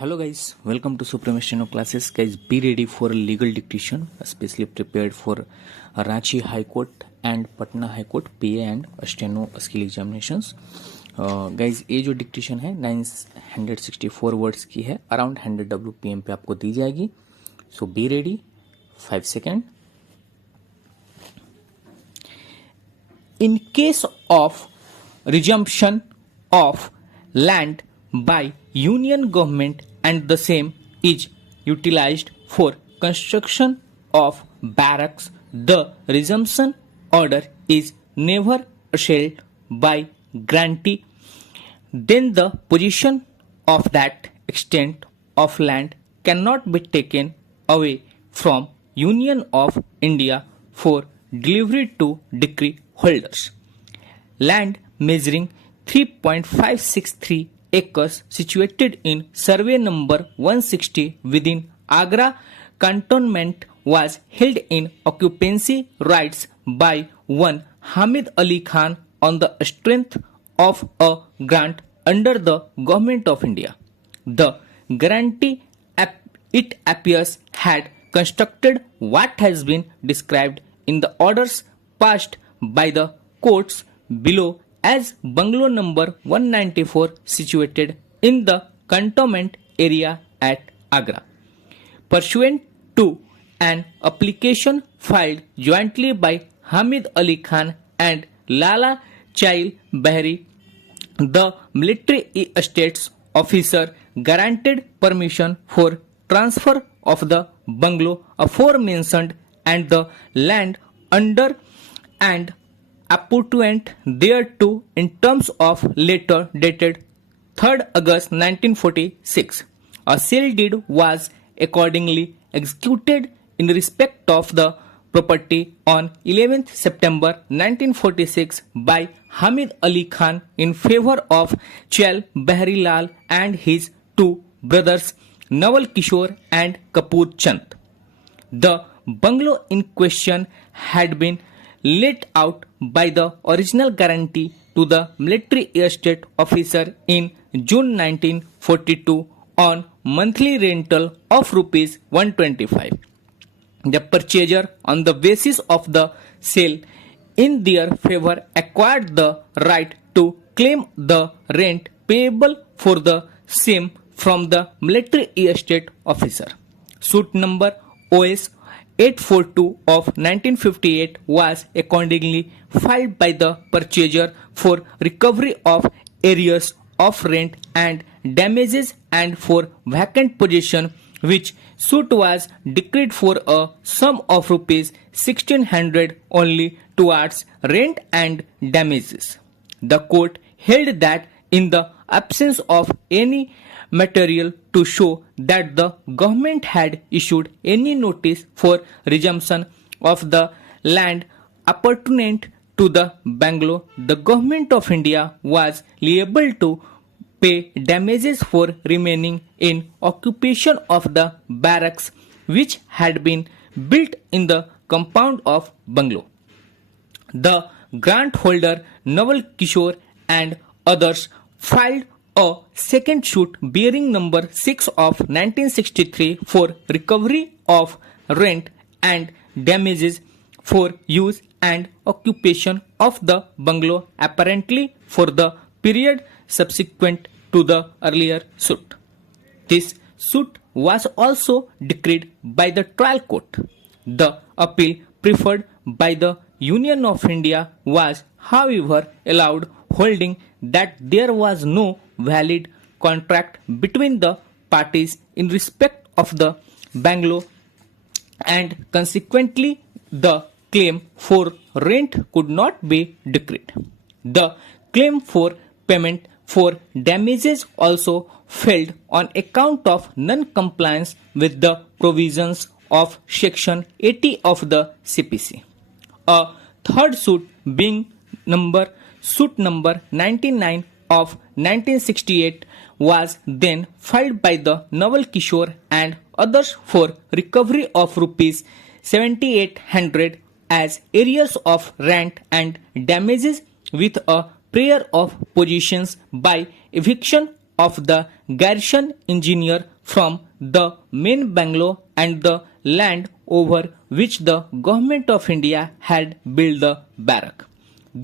Hello guys, welcome to Supremacy classes. Guys, be ready for a legal dictation, especially prepared for Ranchi High Court and Patna High Court PA and steno skill examinations. Guys ये जो dictation है 964 words की है, around 100 WPM पे आपको दी जाएगी. So be ready. 5 second. In case of resumption of land by union government and the same is utilized for construction of barracks, the resumption order is never assailed by grantee. Then the possession of that extent of land cannot be taken away from Union of India for delivery to decree holders. Land measuring 3.563 acres situated in survey number 160 within Agra cantonment was held in occupancy rights by one Hamid Ali Khan on the strength of a grant under the Government of India. The grantee, it appears, had constructed what has been described in the orders passed by the courts below as bungalow number 194 situated in the cantonment area at Agra. Pursuant to an application filed jointly by Hamid Ali Khan and Lala Chail Bahri, the military estates officer granted permission for transfer of the bungalow aforementioned and the land under and apportionment thereto in terms of letter dated 3rd August 1946. A sale deed was accordingly executed in respect of the property on 11th September 1946 by Hamid Ali Khan in favor of Chail Bahri Lal and his two brothers Nawal Kishore and Kapoor Chand. The bungalow in question had been let out by the original guarantee to the military estate officer in June 1942 on monthly rental of rupees 125. The purchaser, on the basis of the sale in their favor, acquired the right to claim the rent payable for the same from the military estate officer. Suit number OS 842 of 1958 was accordingly filed by the purchaser for recovery of arrears of rent and damages and for vacant possession, which suit was decreed for a sum of rupees 1600 only towards rent and damages. The court held that in the absence of any material to show that the government had issued any notice for resumption of the land appertinent to the bungalow, the Government of India was liable to pay damages for remaining in occupation of the barracks which had been built in the compound of bungalow. The grant holder Nawal Kishore and others filed a second suit bearing number 6 of 1963 for recovery of rent and damages for use and occupation of the bungalow apparently for the period subsequent to the earlier suit. This suit was also decreed by the trial court. The appeal preferred by the Union of India was, however, allowed, holding that there was no valid contract between the parties in respect of the bungalow and consequently the claim for rent could not be decreed. The claim for payment for damages also failed on account of non-compliance with the provisions of Section 80 of the CPC. A third suit being suit number 99 of 1968 was then filed by the Nawal Kishore and others for recovery of rupees 7800 as arrears of rent and damages with a prayer of possessions by eviction of the garrison engineer from the main Bangalore and the land over which the government of India had built the barrack.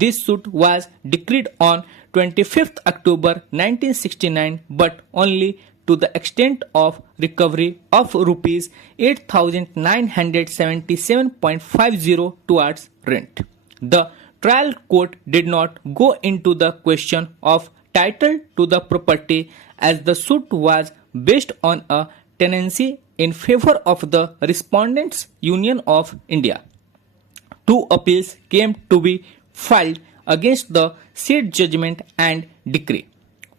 This suit was decreed on 25th October 1969, but only to the extent of recovery of rupees 8,977.50 towards rent. The trial court did not go into the question of title to the property as the suit was based on a tenancy in favor of the Respondents Union of India. Two appeals came to be filed against the said judgment and decree.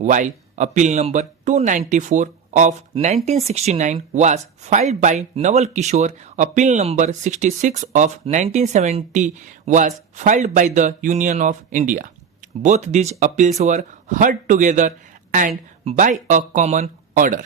While appeal number 294 of 1969 was filed by Naval Kishore, appeal number 66 of 1970 was filed by the Union of India. Both these appeals were heard together and by a common order.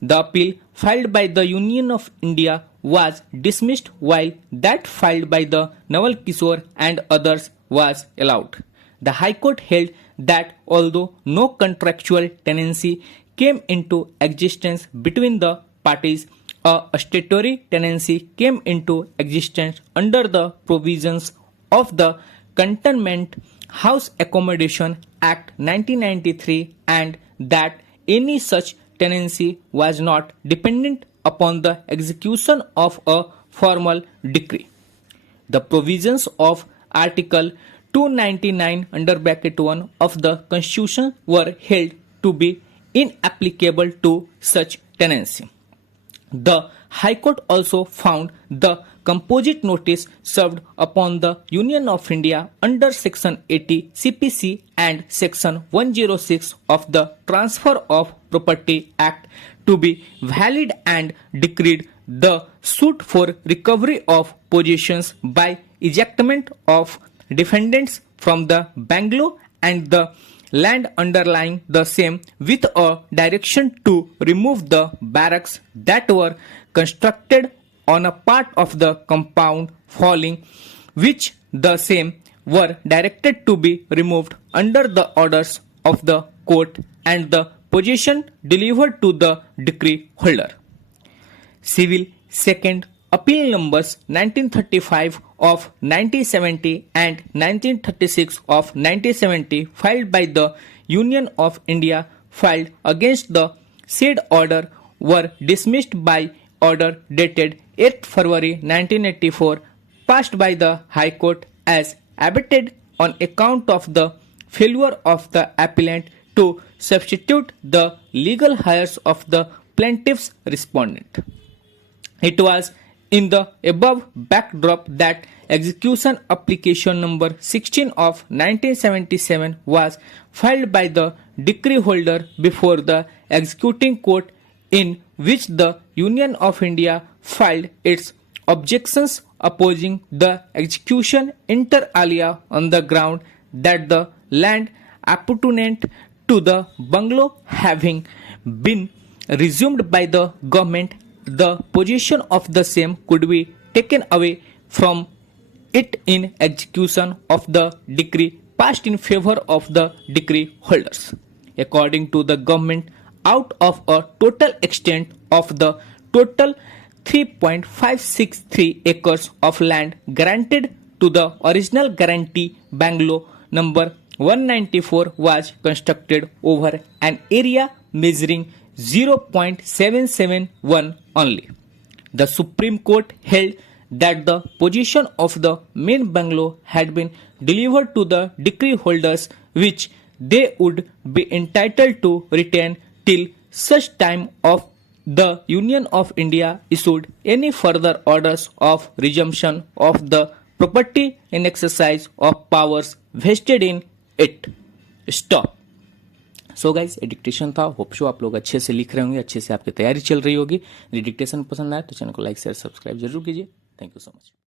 The appeal filed by the Union of India was dismissed while that filed by the Naval Kishore and others was allowed. The High Court held that although no contractual tenancy came into existence between the parties, a statutory tenancy came into existence under the provisions of the Cantonment House Accommodation Act 1993, and that any such tenancy was not dependent upon the execution of a formal decree. The provisions of Article 299 under bracket 1 of the Constitution were held to be inapplicable to such tenancy. The High Court also found the composite notice served upon the Union of India under Section 80 CPC and Section 106 of the Transfer of Property Act to be valid and decreed the suit for recovery of possessions by ejectment of defendants from the Bangalore and the land underlying the same, with a direction to remove the barracks that were constructed on a part of the compound following which the same were directed to be removed under the orders of the court and the possession delivered to the decree holder. Civil Second Appeal numbers 1935 of 1970 and 1936 of 1970 filed by the Union of India filed against the said order were dismissed by order dated 8th February 1984 passed by the High Court as abated on account of the failure of the appellant to substitute the legal heirs of the plaintiff's respondent. It was in the above backdrop that execution application number 16 of 1977 was filed by the decree holder before the executing court, in which the Union of India filed its objections opposing the execution inter alia on the ground that the land appertaining to the bungalow having been resumed by the government, the possession of the same could be taken away from it in execution of the decree passed in favor of the decree holders. According to the government, out of a total extent of the total 3.563 acres of land granted to the original guarantee, Bangalore number 194 was constructed over an area measuring 0.771 only. The Supreme Court held that the possession of the main bungalow had been delivered to the decree holders, which they would be entitled to retain till such time of the Union of India issued any further orders of resumption of the property in exercise of powers vested in it. Stop. So guys, ये dictation था। Hope show आप लोग अच्छे से लिख रहे होंगे, अच्छे से आपकी तैयारी चल रही होगी। यदि डिक्टेशन पसंद आए तो चैनल को लाइक शेयर सब्सक्राइब जरूर कीजिए। Thank you so much.